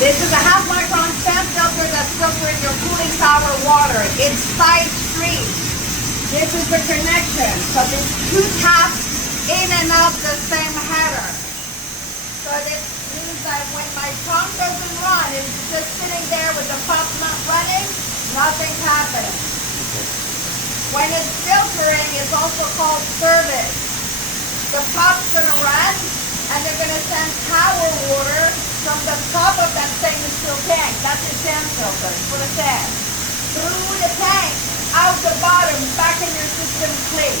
This is a half micron sand filter that's filtering your cooling tower water. It's side stream. This is the connection. So there's two taps in and out the same header. So this means that when my pump doesn't run, it's just sitting there with the pump not running, nothing's happening. When it's filtering, it's also called service. The pump's gonna run, and they're gonna send power water from the top of that stainless steel tank. That's your sand filter for the sand. Through the tank, out the bottom, back in your system clean.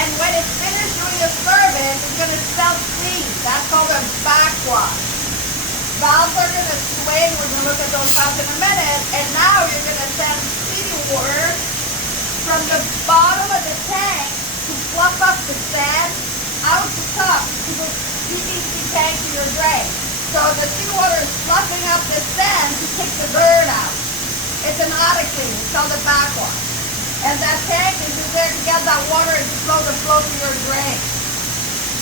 And when it's finished doing a service, it's gonna self-clean. That's called a backwash. Valves are gonna swing. We're gonna look at those valves in a minute. And now you're gonna send seawater from the bottom of the tank to fluff up the sand out the top to the PVC tank to your drain. So the seawater is fluffing up the sand to take the dirt out. It's an auto clean. It's called a backwash. And that tank is just there to get that water and to slow the flow to your drain.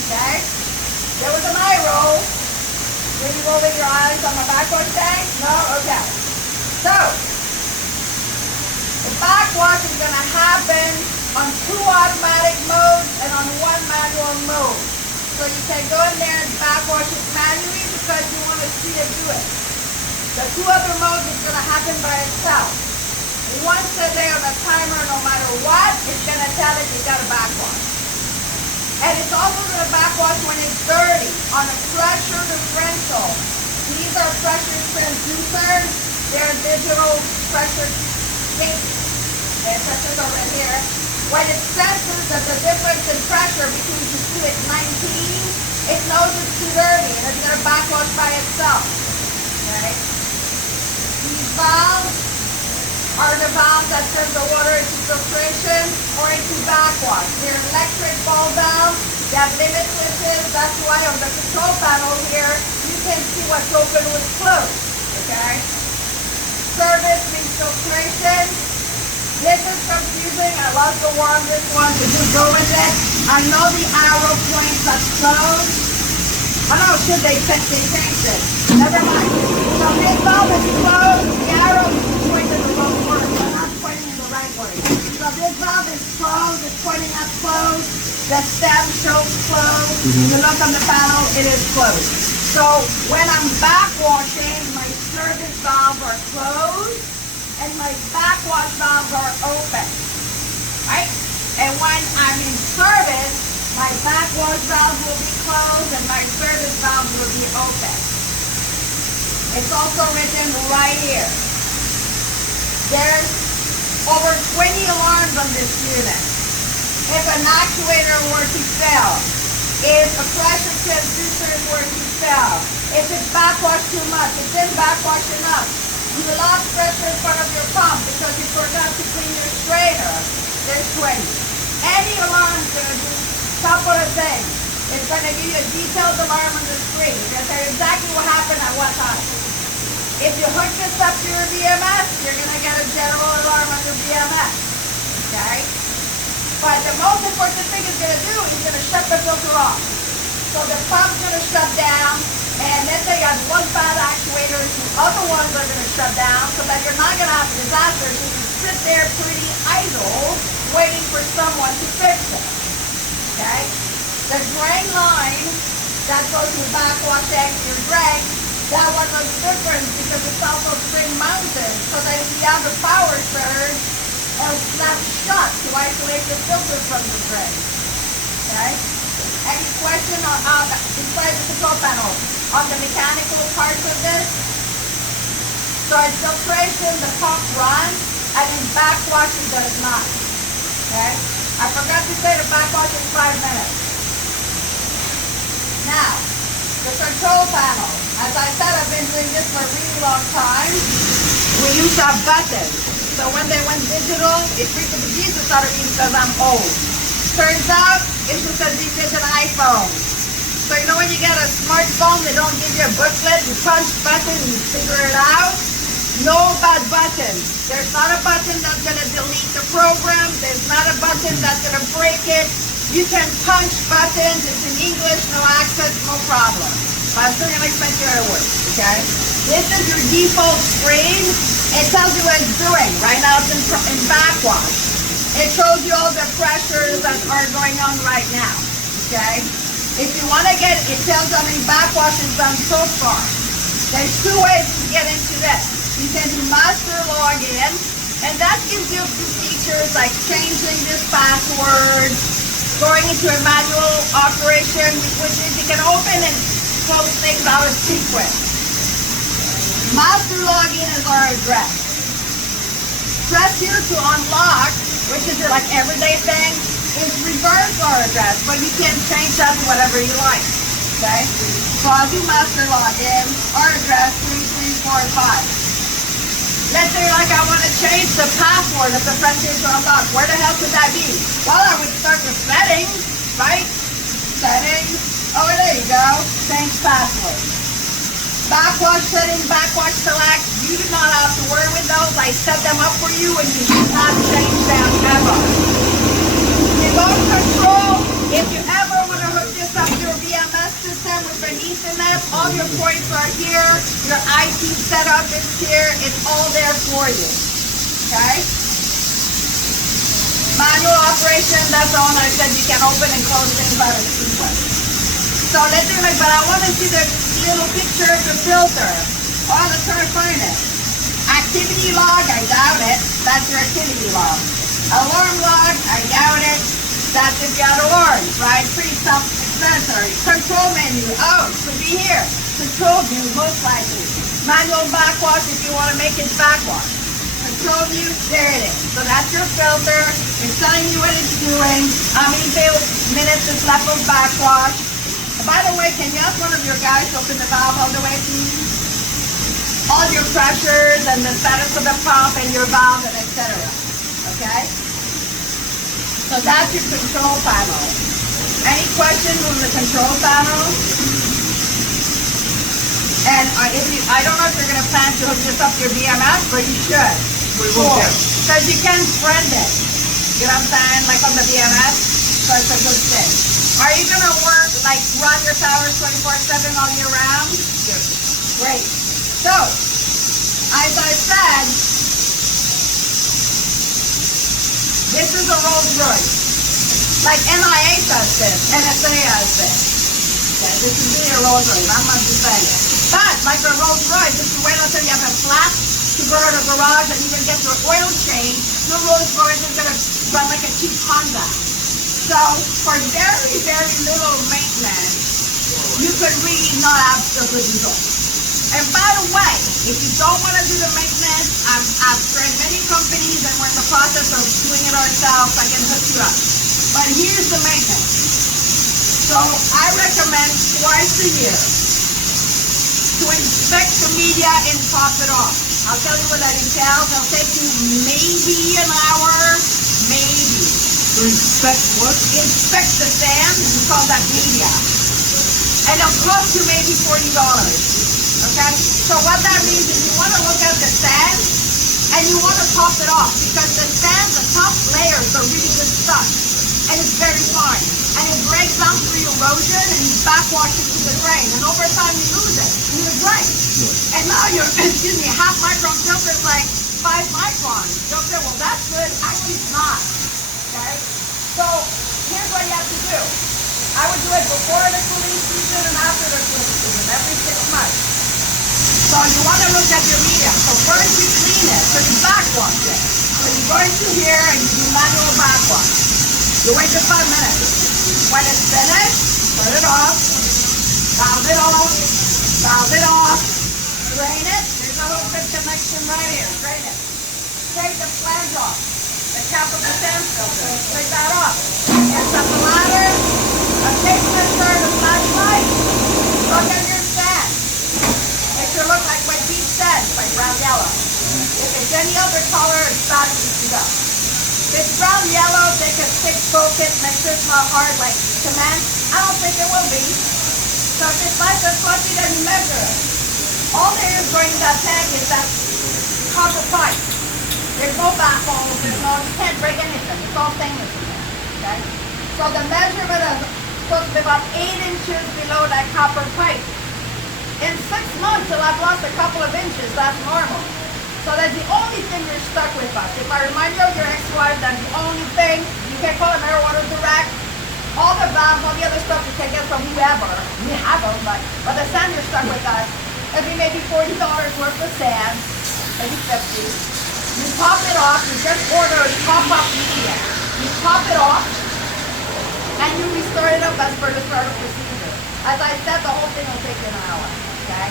Okay? There was an eye roll. Were you rolling your eyes on the backwash tank? No? Okay. So, the backwash is going to happen on 2 automatic modes and on 1 manual mode. So you can go in there and backwash it manually because you want to see it do it. The 2 other modes is going to happen by itself. Once a day on a timer, no matter what, it's going to tell it you got to backwash. And it's also going to backwash when it's dirty on a pressure differential. These are pressure transducers. They're digital pressure gauges. And pressure's over here. When it senses that the difference in pressure between the two is 19, it knows it's too dirty and it's going to backwash by itself. Okay? These valves are the valves that turn the water into filtration or into backwash. They're electric ball valves. They have limit switches. That's why on the control panel here, you can see what's open, what's closed. Okay? Service means filtration. This is confusing. I love to warn this one to just go with it. I know the arrow points at closed. I know, should they changed it? Never mind. So this valve is closed. The arrow is pointing the wrong way. They're not pointing in the right way. So this valve is closed. It's pointing at closed. The stem shows closed. You look on the panel, it is closed. So when I'm backwashing, my service valves are closed. And my backwash valves are open, right? And when I'm in service, my backwash valves will be closed and my service valves will be open. It's also written right here. There's over 20 alarms on this unit. If an actuator were to fail, if a pressure transducer were to fail, if it's backwashed too much, it didn't backwash enough, you lost pressure in front of your pump because you forgot to clean your strainer, there's 20. Any alarm is going to do a couple of things. It's going to give you a detailed alarm on the screen. It's going to tell you exactly what happened at what time. If you hook this up to your BMS, you're going to get a general alarm on your BMS. Okay? But the most important thing it's going to do is going to shut the filter off. So the pump's going to shut down. And let's say you have one bad actuator, the other ones are going to shut down so that you're not going to have a disaster. So you sit there pretty idle waiting for someone to fix it. Okay? The drain line that goes from the backwash tank to your drain, that one looks different because it's also spring mounted so that if you have a power surge, it'll snap shut to isolate the filter from the drain. Okay? Any question on besides the control panel? On the mechanical parts of this. So in filtration, the pump runs, and in backwashing, does not. Okay? I forgot to say the backwash is 5 minutes. Now, the control panel. As I said, I've been doing this for a really long time. We used to have buttons. So when they went digital, it freaked the Jesus out of me because I'm old. Turns out, it's because you get an iPhone. So you know when you get a smartphone, they don't give you a booklet, you punch button, you figure it out. No bad button. There's not a button that's going to delete the program. There's not a button that's going to break it. You can punch buttons. It's in English, no access, no problem. But I'm still gonna explain to you how it works, okay? This is your default screen. It tells you what it's doing. Right now it's in backwash. It shows you all the pressures that are going on right now, okay? If you want to get, it tells you how many backwash is done so far. There's two ways to get into this. You can do master login, and that gives you a few features like changing this password, going into a manual operation, which is you can open and close things out of sequence. Master login is our address. Press here to unlock, which is your like everyday thing, is reverse our address, but you can change that to whatever you like, okay? So I'll do master login, our address 3345. Let's say like I want to change the password of the press here to unlock. Where the hell could that be? Well, I would start with settings, right? Settings, oh there you go, change password. Backwash setting, backwash select, you do not have to worry with those. I set them up for you and you do not change them ever. Remote control, if you ever want to hook this up to your VMS system with an Ethernet, all your points are here, your IT setup is here, it's all there for you, okay? Manual operation, that's the one I said you can open and close things out of sequence. So let's do like, but I want to see the little picture of the filter. Oh, let's try to find it. Activity log, I doubt it. That's your activity log. Alarm log, I doubt it. That's if you had alarms, right? Pretty self-explanatory. Control menu, oh, it could be here. Control view, most likely. Manual backwash if you want to make it backwash. Control view, there it is. So that's your filter. It's telling you what it's doing. How many minutes is left of backwash. By the way, can you ask one of your guys to open the valve all the way, please? All your pressures and the status of the pump and your valve and etc. Okay? So that's your control panel. Any questions on the control panel? And I don't know if you're going to plan to hook this up to your BMS, but you should. We will. Because you can friend it. You know what I'm saying? Like on the BMS. So it's a good thing. Are you going to work, like run your towers 24/7 all year round? Yes. Great. So, as I said, this is a Rolls Royce. Like MIA does this, NSA has this. Okay, this is really a Rolls Royce, I'm not just saying it. But, like a Rolls Royce, if you wait until you have a flat to go to the garage and even get your oil change, your Rolls Royce is going to run like a cheap Honda. So, for very, very little maintenance, you could really not have a good result. And by the way, if you don't want to do the maintenance, I've trained many companies and we're in the process of doing it ourselves. I can hook you up. But here's the maintenance. So, I recommend twice a year to inspect the media and top it off. I'll tell you what that entails. It'll take you maybe an hour, maybe. To inspect what? Inspect the sand, we call that media. And it'll cost you maybe $40. Okay? So what that means is you want to look at the sand and you want to top it off because the sand, the top layers are really good stuff. And it's very fine. And it breaks down through erosion and you backwash it to the drain. And over time you lose it in your drain. Yeah. And now your, excuse me, half micron filter is like 5 microns. You'll say, well that's good. Actually it's not. Okay? So, here's what you have to do. I would do it before the cooling season and after the cooling season, every 6 months. So you want to look at your media. So first you clean it, so you backwash it. So you go into here and you do manual backwash. You wait for 5 minutes. When it's finished, turn it off, valve it off, drain it. There's a little bit connection right here, drain it. Take the flange off. The cap of the sand filter, take that off. And set the ladder, a tape measure, the flashlight, look at your sand. It should look like my deep sand, like brown yellow. If it's any other color, it's bad to go. If it's brown yellow, take a stick, poke it, make sure it's not hard like cement. I don't think it will be. So if it's nice and fluffy, then you measure it. All there is going in that tank is that copper pipe. There's no baffles, you can't break anything. It's all stainless in there, okay? So the measurement is supposed to be about 8 inches below that copper pipe. In 6 months, till I've lost a couple of inches, that's normal. So that's the only thing you're stuck with us. If I remind you of your ex-wife, that's the only thing. You can call it marijuana direct. All the valves, all the other stuff you can get from whoever. We have them, but the sand you're stuck with us. It'll be maybe $40 worth of sand, maybe 50. You top it off, you just order a top-up media. You top it off, and you restart it up as per the starter procedure. As I said, the whole thing will take you an hour, okay?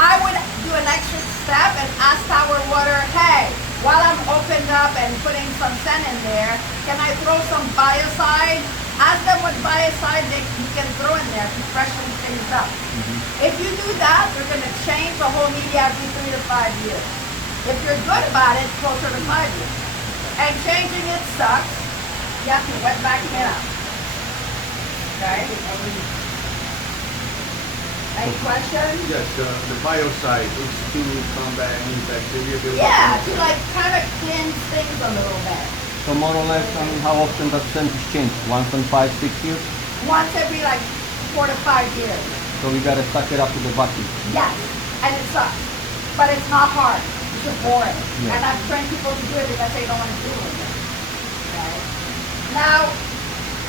I would do an extra step and ask Tower Water, hey, while I'm opened up and putting some sand in there, can I throw some biocide? Ask them what biocide you can throw in there to freshen things up. If you do that, you're going to change the whole media every 3 to 5 years. If you're good about it, closer to 5 years. And changing it sucks. You have to wet back it out. Okay? Any questions? Yes, the biocide is to combat any bacteria buildup. Yeah, to like kind of cleanse things a little bit. So more or less, I mean, how often does percentage change? Once in 5, 6 years? Once every like 4 to 5 years. So we gotta suck it up to the vacuum. Yes, and it sucks. But it's not hard. It's just boring. Yeah. And I've trained people to do it because they don't want to do it. Okay? Now,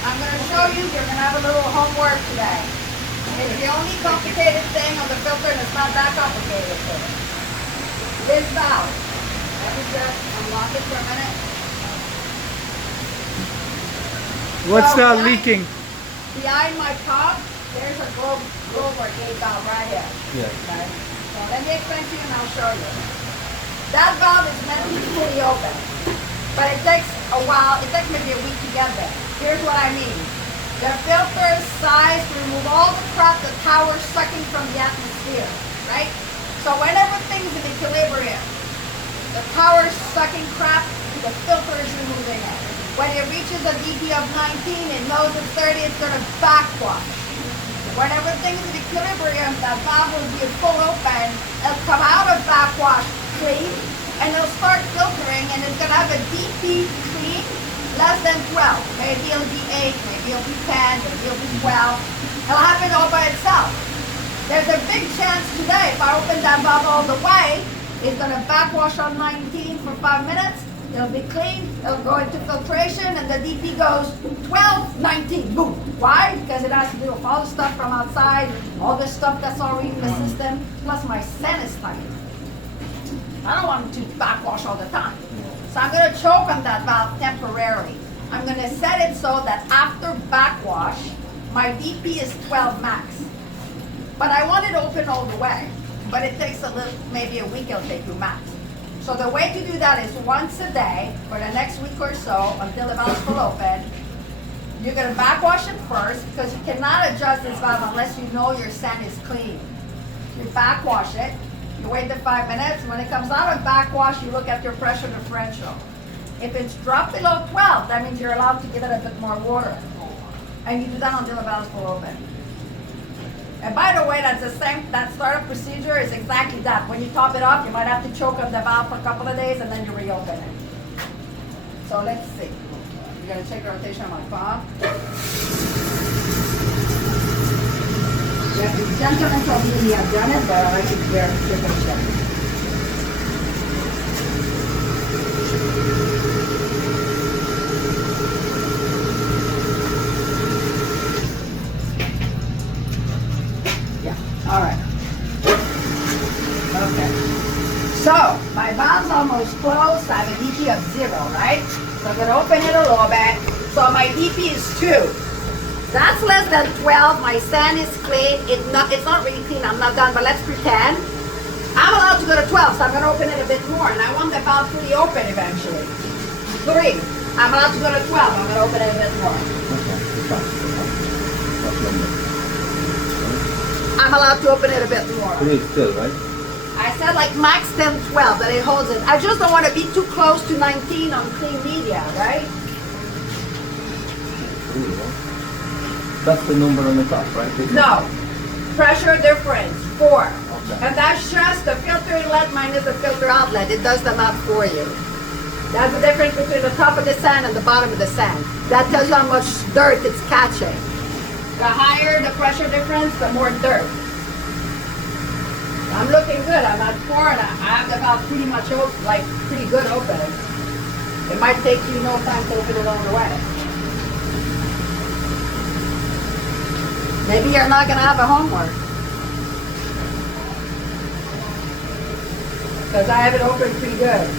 I'm going to show you, you're going to have a little homework today. It's the only complicated thing on the filter, and it's not that complicated. This valve. Let me just unlock it for a minute. What's So, the leaking? Behind my top, there's a globe or gate valve right here. Yeah. Okay? So let me explain to you and I'll show you. That valve is meant to be fully open, but it takes a while. It takes maybe a week to get there. Here's what I mean. The filter size to remove all the crap the tower's sucking from the atmosphere, right? So whenever things in equilibrium, the tower's sucking crap, the filter is removing it. When it reaches a dB of 19, it knows it's 30, it's going to backwash. When everything's in equilibrium, that valve will be full open, it'll come out of backwash clean, and it'll start filtering, and it's going to have a dP clean less than 12. Maybe it'll be 8, maybe it'll be 10, maybe it'll be 12. It'll happen all by itself. There's a big chance today, if I open that valve all the way, it's going to backwash on 19 for 5 minutes. It'll be clean, it'll go into filtration, and the DP goes 12, 19, boom. Why? Because it has to do with all the stuff from outside, all the stuff that's already in the system, plus my sand is tight. I don't want it to backwash all the time. So I'm going to choke on that valve temporarily. I'm going to set it so that after backwash, my DP is 12 max. But I want it open all the way. But it takes a little, maybe a week it'll take you max. So the way to do that is once a day for the next week or so until the valve is full open. You're going to backwash it first because you cannot adjust this valve unless you know your sand is clean. You backwash it, you wait the 5 minutes. When it comes out of backwash, you look at your pressure differential. If it's dropped below 12, that means you're allowed to give it a bit more water. And you do that until the valve is full open. And by the way, that's the same, that startup procedure is exactly that. When you top it off, you might have to choke up the valve for a couple of days and then you reopen it. So let's see. You're going to check the rotation on my pump. You have to be gentle until you have done it, but I like it very gentle. All right. Okay. So, my valve's almost closed. I have a DP of 0, right? So I'm going to open it a little bit. So my DP is 2. That's less than 12. My sand is clean. It's not really clean. I'm not done, but let's pretend. I'm allowed to go to 12, so I'm going to open it a bit more. And I want the valve fully open eventually. 3. I'm allowed to go to 12. I'm going to open it a bit more. I'm allowed to open it a bit more. 3 still, right? I said like max 10, 12, that it holds it. I just don't want to be too close to 19 on clean media, right? 3, right? That's the number on the top, right? No. Pressure difference, 4. Okay. And that's just the filter inlet minus the filter outlet. It does the math for you. That's the difference between the top of the sand and the bottom of the sand. That tells you how much dirt it's catching. The higher the pressure difference, the more dirt. I'm looking good. I'm at 4 and I have the valve pretty much open, like pretty good open. It might take you no time to open it all the way. Maybe you're not gonna have a homework. Because I have it open pretty good.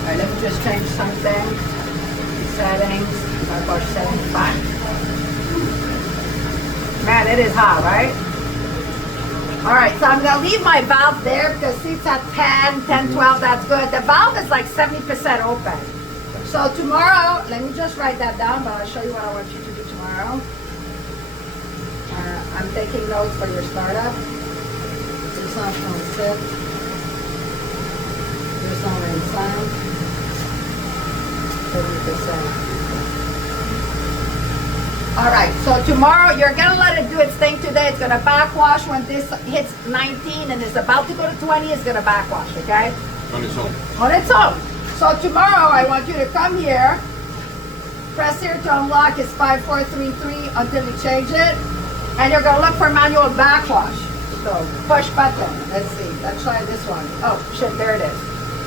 Alright, let me just change something. Settings, backwash settings, fine. Man, it is hot, right? Alright, so I'm gonna leave my valve there because see it's at 10, 12, that's good. The valve is like 70% open. So tomorrow, let me just write that down, but I'll show you what I want you to do tomorrow. I'm taking notes for your startup. This one's going to sit. This one will sound. 30%. Alright, so tomorrow you're going to let it do its thing today. It's going to backwash when this hits 19 and is about to go to 20. It's going to backwash, okay? On its own. On its own. So tomorrow I want you to come here. Press here to unlock. It's 5433 until you change it. And you're going to look for manual backwash. So push button. Let's see. Let's try this one. Oh, shit, there it is.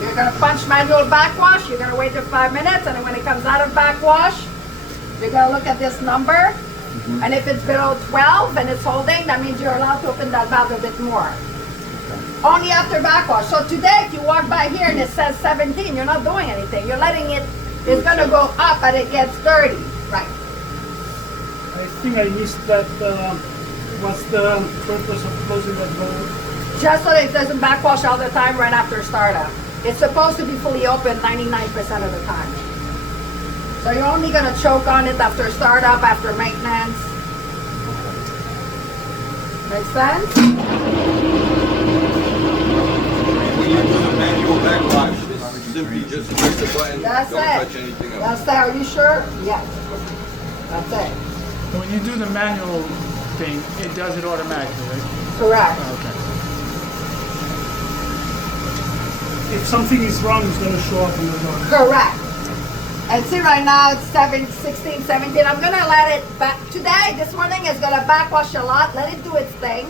You're going to punch manual backwash. You're going to wait for 5 minutes. And then when it comes out of backwash, you're going to look at this number. And if it's below 12 and it's holding, that means you're allowed to open that valve a bit more. Only after backwash. So today, if you walk by here and it says 17, you're not doing anything. You're letting it, it's going to go up and it gets 30. Right. I think I missed that. What's the purpose of closing that valve? Just so that it doesn't backwash all the time right after startup. It's supposed to be fully open 99% of the time. So you're only going to choke on it after startup, after maintenance. Make sense? When you do the manual backwash, it's simply just press the button, That's don't it. touch anything else. That's it. Are you sure? Yes. That's it. When you do the manual thing, it does it automatically, right? Correct. Okay. If something is wrong, it's going to show up on the log. Correct. And see right now it's 16, 17. I'm gonna let it back today, this morning is gonna backwash a lot. Let it do its thing.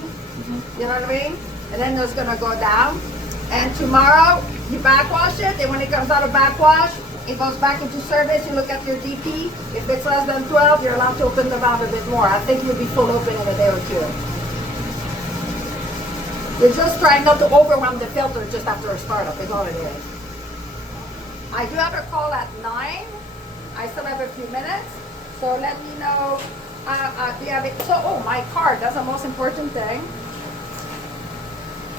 You know what I mean? And then it's gonna go down. And tomorrow you backwash it, and when it comes out of backwash, it goes back into service. You look at your DP. If it's less than 12, you're allowed to open the valve a bit more. I think you'll be full open in a day or two. You're just trying not to overwhelm the filter just after a startup, is all it is. I do have a call at 9. I still have a few minutes. So let me know. Do you have it? So, oh, my card. That's the most important thing.